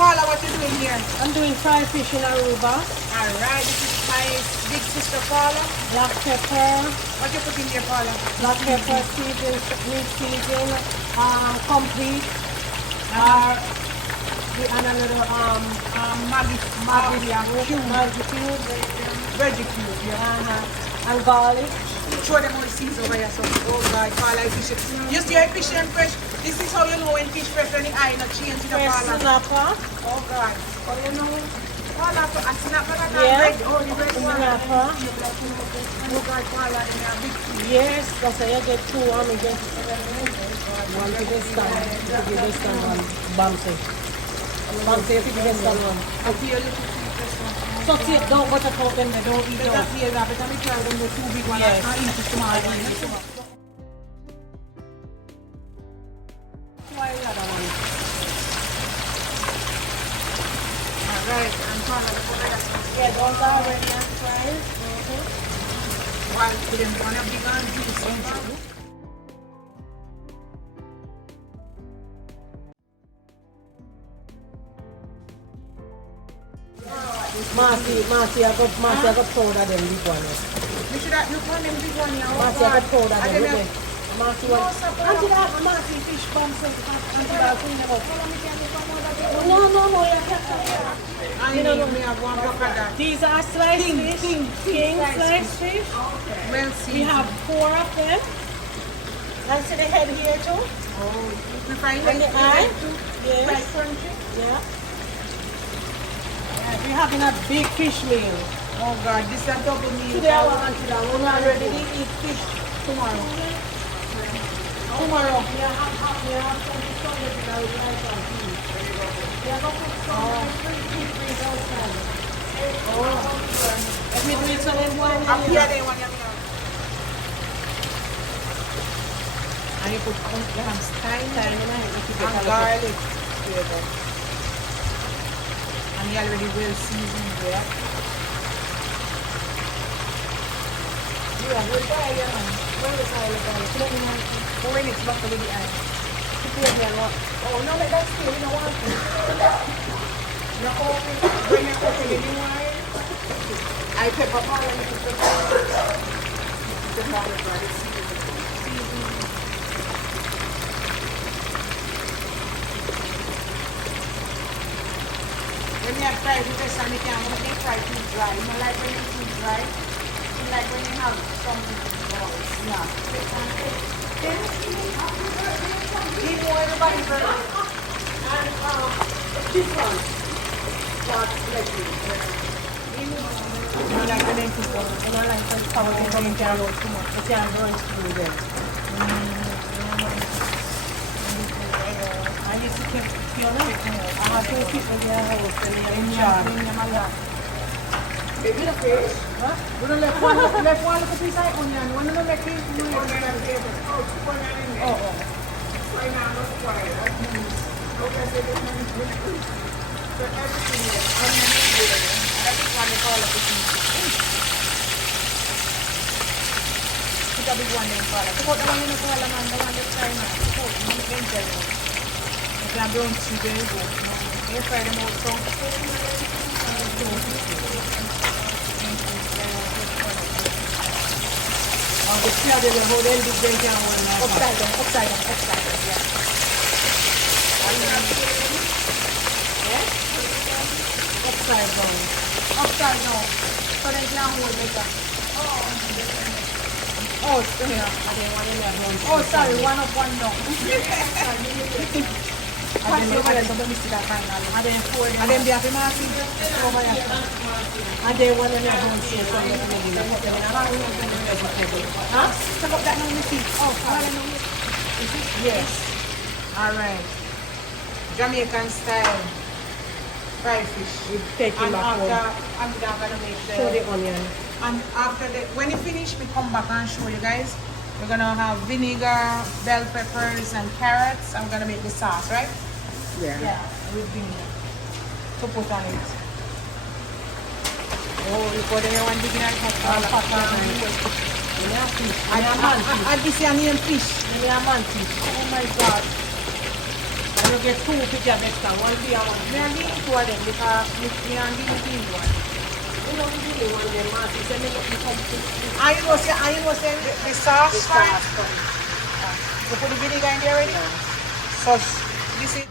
Paula, what you doing here? I'm doing fried fish in Aruba. Alright, this is my big sister Paula. Black pepper. What you put in here, Paula? Black pepper, season, meat season, complete. And a little Maggie cube. Maggi cube. Veggie cube, yeah. And garlic. Throw them on the seas over here, so oh God, Paula, fish. You see how fish and fresh? This is how you know when fish fresh when the eye not change in the Fresh Paula. snapper. Oh God. So you know, Paula, a snapper that Yeah. red, oh the red one. Snapper. Oh God, Paula, they are big fish. Yes, that's why you get two and we get one to this time. To give this time one. Bouncy. Bouncy, you give this time one. I feel a little fish one. So see, don't buttercup them, they don't eat Better them. feel that, but I'm try them the two big ones. Yes. I eat it tomorrow. Why the other one? Alright, and Paula, the put that. Yeah, those are ready and fried. One to them, one of the big juice. Marcy, I got powder them big one. You should have looked on them big one here. Marcy, I got powder them with me. Marcy, No, what? sir, Auntie, that Marcy fish comes in. Auntie, I'll clean them up. No, you can't. You know, me have one block of that. These are sliced fish. King sliced fish. Well We seasoned. have 4 of them. And see the head here too? Oh, you fry it? And the eye? Fry Yes. crunchy? Yeah. We're having a big fish meal. Oh God, this is a double meal. Today I want to that. We're not ready to eat fish tomorrow. Tomorrow. We have some sandwich that we like on tea. We have a put some freeze outside. Let me do it so then one. Up here, they want you. And you put thyme and garlic flavor. And you already well seasoned there. Yeah, we'll try it, man. Well, we'll try it. Let me know. 4 minutes back with the eye. Oh, no, like that's still, you don't want to. You're open. When you're open, you want it. I pepper powder, you put the powder. The powder, right? Season. When you have fried with this and you can't make it fry too dry. You don't like when it's too dry. You like when you have some balls. Yeah. Give more everybody first. And this one. Start selecting. You like when they cook up. You don't like when power they come in can't roast too much. You can't roast through them. I used to keep Fiona. I have 2 people in their house and they're in charge. Baby, the fish. Huh? We don't left one little piece of onion. One of them make it. Oh. Right now, let's try it. Okay, so this one is really good. So everything is onion is good. Everything is all of the things. Put a big one in color. Put the one in the color, man. The one that's China. Put the one in China. You can brown sugar and go. You fry them out some. The smell of the whole end is going down one now. Upside down, yeah. Yeah? Upside down. So they can hold better. Oh, it's here. I didn't want to Oh, sorry, one up, one down. I didn't know whether to miss that final. I didn't pour them. I didn't be happy, Martin. Over here. I didn't want to know how to say something. Huh? Check up that now, Missy. Oh, I don't know. Yes. Alright. Jamaican style fried fish. We take it back home. I'm gonna make the... Show the onion. And after the... When you finish, we come back and show you guys. We're gonna have vinegar, bell peppers, and carrots. I'm gonna make the sauce, right? Yeah. Yeah, with vinegar. To put on it. Oh, you put in one big enough hot fish. And this is a name fish. Oh my God. you get two picture next time, one day one. Me and the two of them because me and the team one. You know, we really want them, man. She said, make it come to And you know say the sauce this for it. fast. You put the vinegar in there already? So this is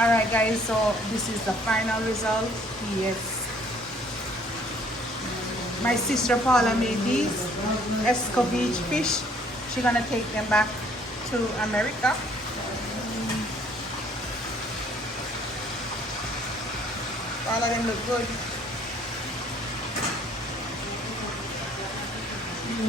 alright guys, so this is the final result. Yes. My sister Paula made these Escovitch fish. She's gonna take them back to America. All of them look good.